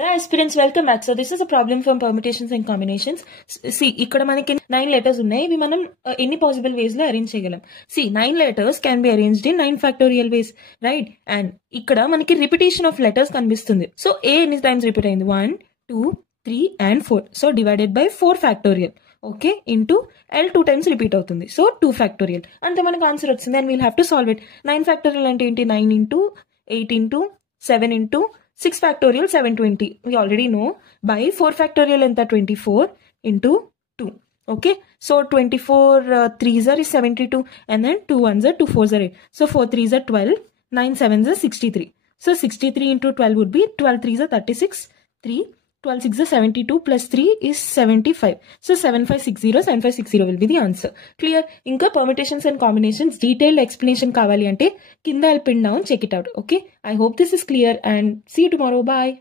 Hello aspirants, welcome back. So this is a problem from permutations and combinations. See, ఇక్కడ మనకి 9 letters ఉన్నాయి. ఇవి మనం ఎన్ని possible ways లో arrange చేయగలం. See, 9 letters can be arranged in 9 factorial ways, right? And ఇక్కడ మనకి repetition of letters కనిపిస్తుంది. So A ఎన్ని times repeat అయింది? 1, 2, 3 and 4. So divided by 4 factorial. Okay, into L 2 times repeat అవుతుంది. So 2 factorial. అంతే మనకు ఆన్సర్ వచ్చింది. And we'll have to solve it. 9 factorial అంటే ఏంటి? 9 into 8 into 7 into 6 factorial 720. We already know. By 4 factorial enta 24 into 2. Okay. So 24 3s are 72 and then 2 1s are 2 4s are 8. So 4 3s are 12. 9 7s are 63. So 63 into 12 would be 12 3s are 36. 3 12 6 are 72 plus 3 is 75. So 7560 will be the answer. Clear? Inka permutations and combinations detailed explanation kavali ante kinda I'll pin down, check it out. Okay. I hope this is clear and see you tomorrow. Bye.